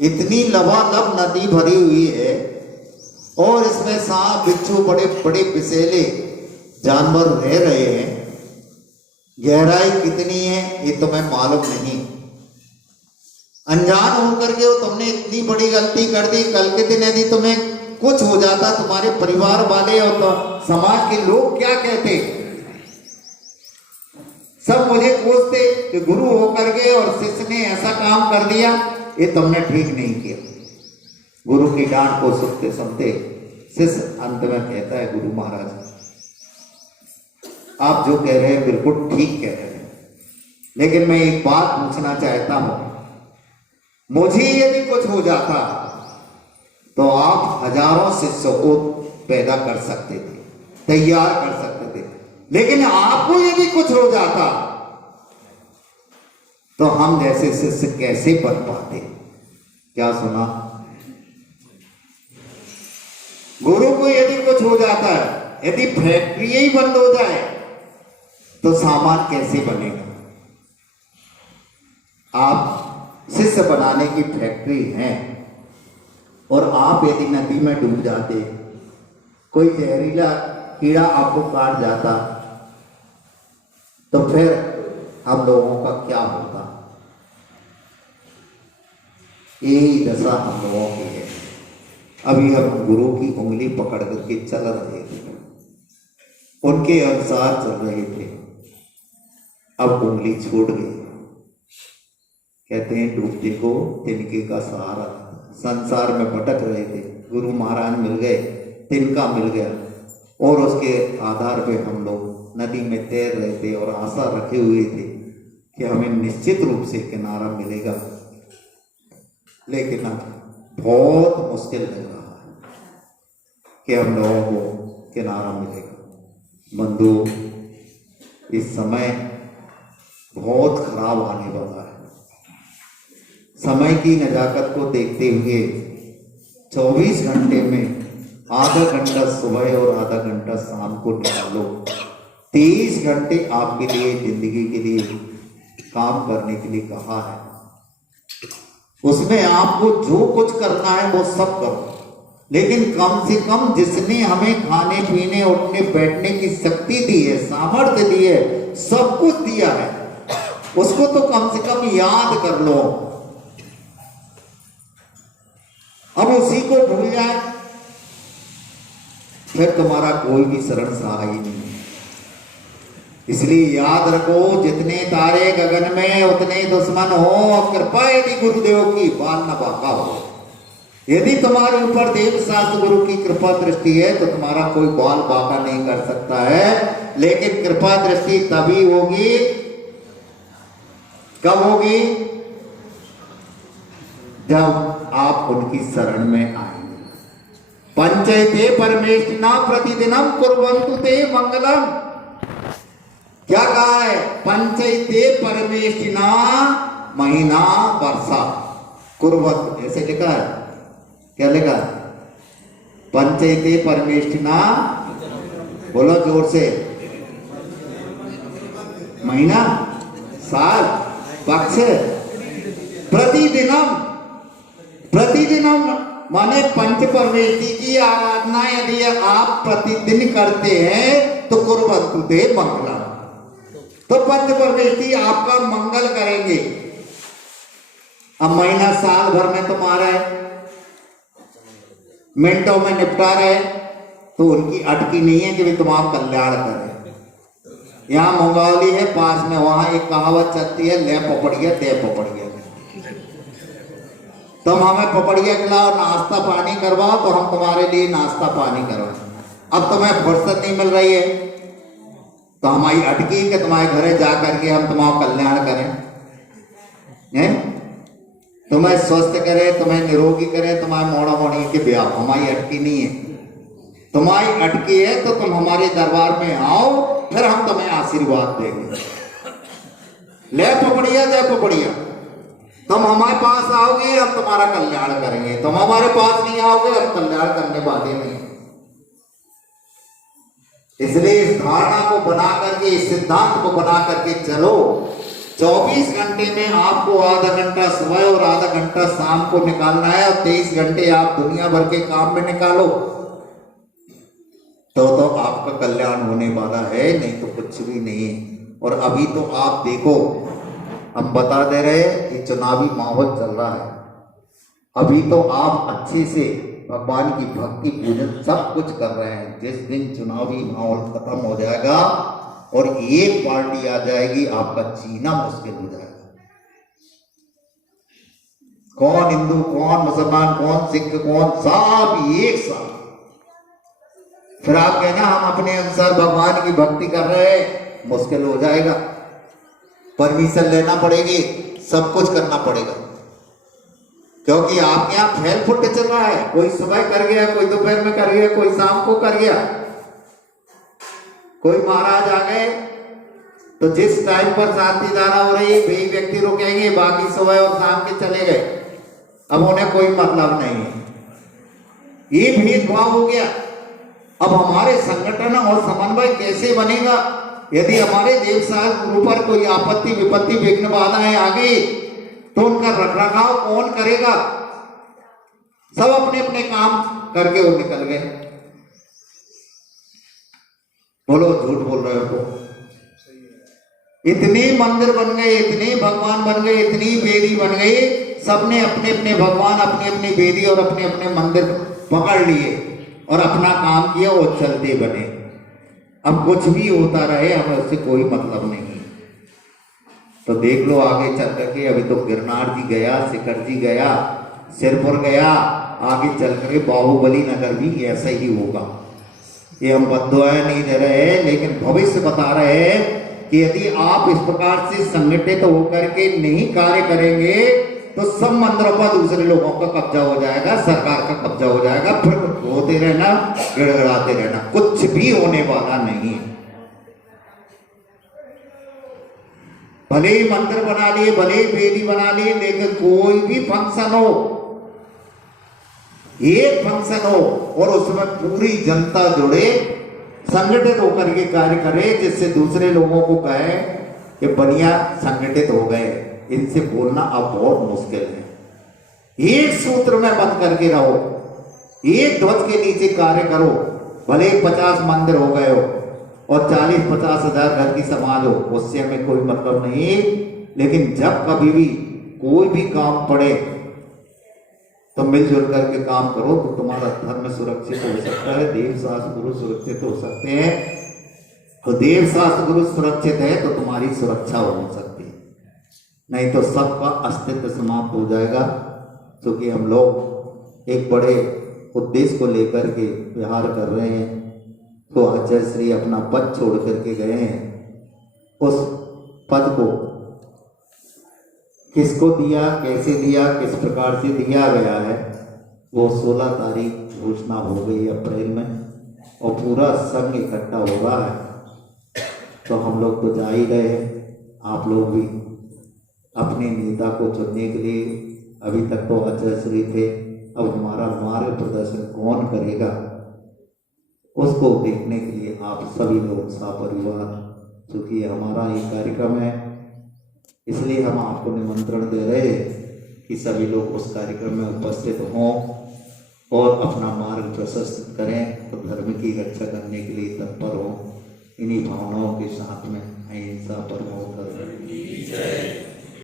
इतनी लबालब नदी भरी हुई है और इसमें सांप बिच्छू बड़े बड़े विषैले जानवर रह रहे हैं, गहराई कितनी है ये तुम्हें मालूम नहीं, अनजान होकर के तुमने इतनी बड़ी गलती कर दी। कल के दिन यदि तुम्हें कुछ हो जाता, तुम्हारे परिवार वाले और तो समाज के लोग क्या कहते? सब मुझे पूछते कि गुरु होकर के और शिष्य ने ऐसा काम कर दिया, ये तुमने ठीक नहीं किया। गुरु की डांट को सुनते सुनते शिष्य अंत में कहता है, गुरु महाराज आप जो कह रहे हैं बिल्कुल ठीक कह रहे हैं, लेकिन मैं एक बात पूछना चाहता हूं, मुझे यदि कुछ हो जाता तो आप हजारों शिष्यों को पैदा कर सकते थे, तैयार कर सकते थे, लेकिन आपको यदि कुछ हो जाता तो हम जैसे शिष्य कैसे बन पाते? क्या सुना? गुरु को यदि कुछ हो जाता है, यदि फैक्ट्री ही बंद हो जाए तो सामान कैसे बनेगा? आप शिष्य बनाने की फैक्ट्री है और आप यदि नदी में डूब जाते, कोई जहरीला कीड़ा आपको काट जाता तो फिर हम लोगों का क्या होता? यही दशा हम लोगों की है। अभी हम गुरु की उंगली पकड़ करके चल रहे थे, उनके अनुसार चल रहे थे, अब उंगली छूट गई। कहते हैं डूबते को तिनके का सहारा। संसार में भटक रहे थे, गुरु महाराज मिल गए, तिनका मिल गया और उसके आधार पे हम लोग नदी में तैर रहे थे और आशा रखे हुए थे कि हमें निश्चित रूप से किनारा मिलेगा, लेकिन अब बहुत मुश्किल लग रहा है कि हम लोगों को किनारा मिलेगा। बंधु, इस समय बहुत खराब आने वाला है। समय की नजाकत को देखते हुए 24 घंटे में आधा घंटा सुबह और आधा घंटा शाम को निकालो। 23 घंटे आपके लिए, जिंदगी के लिए काम करने के लिए कहा है। उसमें आपको जो कुछ करना है वो सब करो, लेकिन कम से कम जिसने हमें खाने पीने उठने बैठने की शक्ति दी है, सामर्थ्य दी है, सब कुछ दिया है, उसको तो कम से कम याद कर लो। अब उसी को भूल जाए फिर तुम्हारा कोई भी शरण सहाय नहीं। इसलिए याद रखो, जितने तारे गगन में उतने दुश्मन हो, कृपा यदि गुरुदेव की बाल न बाका हो। यदि तुम्हारे ऊपर देव शास्त्र गुरु की कृपा दृष्टि है तो तुम्हारा कोई बाल बाका नहीं कर सकता है। लेकिन कृपा दृष्टि तभी होगी, कब होगी? जब आप उनकी शरण में आएंगे। पंचैते परमेष्ठिना प्रतिदिनम कुर्वन्तु ते मंगलम। क्या कहा है? पंचैते परमेष्ठिना महीना वर्षा कुर्वन्तु, ऐसे लिखा है। क्या लिखा? पंचैते परमेष्ठिना, बोलो जोर से, महीना, साल, पक्ष, प्रतिदिनम। प्रतिदिनम माने पंच परमेष्ठी की आराधना यदि आप प्रतिदिन करते हैं तो कुर्वन्तु ते मंगलम, तो पंच परमेष्ठी आपका मंगल करेंगे। अब महीना साल भर में तुम्हारा है, मिनटों में निपटा रहे, तो उनकी अटकी नहीं है कि भी तुम्हारा कल्याण करें। यहाँ मंगौली है पास में, वहां एक कहावत चलती है, ले पपड़िया दे पपड़िया। तुम हमें पपड़िया खिलाओ, नाश्ता पानी करवाओ, तो हम तुम्हारे लिए नाश्ता पानी करवाओ। अब तुम्हें फुर्सत नहीं मिल रही है तो हमारी अटकी कि तुम्हारे घरे जा करके हम तुम्हारा कल्याण करें, तुम्हें स्वस्थ करे, तुम्हें निरोगी करे, तुम्हारे मोड़ा मोड़ी के ब्याह। हमारी अटकी नहीं है, तुम्हारी अटकी है तो तुम हमारे दरबार में आओ, फिर हम तुम्हें आशीर्वाद देंगे। ले पपड़िया दे पपड़िया, तुम हमारे पास आओगे हम तुम्हारा कल्याण करेंगे, तुम हमारे पास नहीं आओगे हम कल्याण करने वाले नहीं। इसलिए इस धारणा को बना करके, इस सिद्धांत को बना करके चलो। 24 घंटे में आपको आधा घंटा सुबह और आधा घंटा शाम को निकालना है, और 23 घंटे आप दुनिया भर के काम में निकालो, तो आपका कल्याण होने वाला है, नहीं तो कुछ भी नहीं। और अभी तो आप देखो, हम बता दे रहे हैं कि चुनावी माहौल चल रहा है, अभी तो आप अच्छे से भगवान की भक्ति पूजन सब कुछ कर रहे हैं। जिस दिन चुनावी माहौल खत्म हो जाएगा और एक पार्टी आ जाएगी, आपका जीना मुश्किल हो जाएगा। कौन हिंदू, कौन मुसलमान, कौन सिख, कौन, सब एक साथ। फिर आप कहना हम अपने अनुसार भगवान की भक्ति कर रहे हैं, मुश्किल हो जाएगा। परमिशन लेना पड़ेगी, सब कुछ करना पड़ेगा, क्योंकि आपके यहाँ फैल फुट चल रहा है। कोई सुबह कर गया, कोई दोपहर में कर गया, कोई शाम को कर गया, कोई महाराज आ गए तो जिस टाइम पर शांति धारा हो रही है वही व्यक्ति रुकेंगे, बाकी सुबह और शाम के चले गए। अब उन्हें कोई मतलब नहीं है, ये भेदभाव हो गया। अब हमारे संगठन और समन्वय कैसे बनेगा? यदि हमारे देव साहब गुरु पर कोई आपत्ति विपत्ति विघ्न बाधाएं आ गई तो उनका रखरखाव कौन करेगा? सब अपने अपने काम करके वो निकल गए। बोलो झूठ बोल रहे हो तो? इतने मंदिर बन गए, इतने भगवान बन गए, इतनी वेदी बन गई, सबने अपने अपने भगवान, अपनी अपनी वेदी और अपने अपने मंदिर पकड़ लिए और अपना काम किया और चलते बने। अब कुछ भी होता रहे, हमें उससे कोई मतलब नहीं। तो देख लो आगे चल करके, अभी तो गिरनार जी गया, शिखर जी गया, सिरपुर गया, आगे चल करके बाहुबली नगर भी ऐसा ही होगा। ये हम बद्दुआएं नहीं दे रहे हैं, लेकिन भविष्य बता रहे हैं कि यदि आप इस प्रकार से संगठित होकर के नहीं कार्य करेंगे तो सब मंदिरों पर दूसरे लोगों का कब्जा हो जाएगा, सरकार का कब्जा हो जाएगा, फिर होते रहना, गिड़गिड़ाते रहना, कुछ भी होने वाला नहीं। भले ही मंदिर बना लिए, भले ही वेदी बना लिए, लेकिन कोई भी फंक्शन हो, एक फंक्शन हो और उसमें पूरी जनता जुड़े, संगठित होकर के कार्य करे, जिससे दूसरे लोगों को कहे कि बढ़िया संगठित हो गए। इनसे बोलना अब बहुत मुश्किल है। एक सूत्र में बंद करके रहो, एक ध्वज के नीचे कार्य करो, भले 50 मंदिर हो गए हो और 40-50 हजार घर की समाज हो, उससे हमें कोई मतलब नहीं। लेकिन जब कभी भी कोई भी काम पड़े तो मिलजुल करके काम करो, तो तुम्हारा धर्म सुरक्षित हो सकता है, देव शास्त्र गुरु सुरक्षित हो सकते हैं। तो देव शास्त्र गुरु सुरक्षित है तो तुम्हारी सुरक्षा हो सकती है, नहीं तो सबका अस्तित्व समाप्त हो जाएगा। क्योंकि हम लोग एक बड़े उद्देश्य को लेकर के विहार कर रहे हैं। तो आचार्य श्री अपना पद छोड़ करके गए हैं, उस पद को किसको दिया, कैसे दिया, किस प्रकार से दिया गया है, वो 16 तारीख घोषणा हो गई अप्रैल में, और पूरा संघ इकट्ठा हो रहा है। तो हम लोग तो जा ही रहे हैं, आप लोग भी अपने नेता को चुनने के लिए, अभी तक तो आचार्य श्री थे, अब हमारा मार्ग प्रदर्शन कौन करेगा उसको देखने के लिए आप सभी लोग सपरिवार, चूंकि हमारा ये कार्यक्रम है इसलिए हम आपको निमंत्रण दे रहे हैं कि सभी लोग उस कार्यक्रम में उपस्थित हों और अपना मार्ग प्रशस्त करें, तो धर्म की रक्षा करने के लिए तत्पर हों। इन्हीं भावनाओं के साथ में अहिंसा परमो धर्म की जय।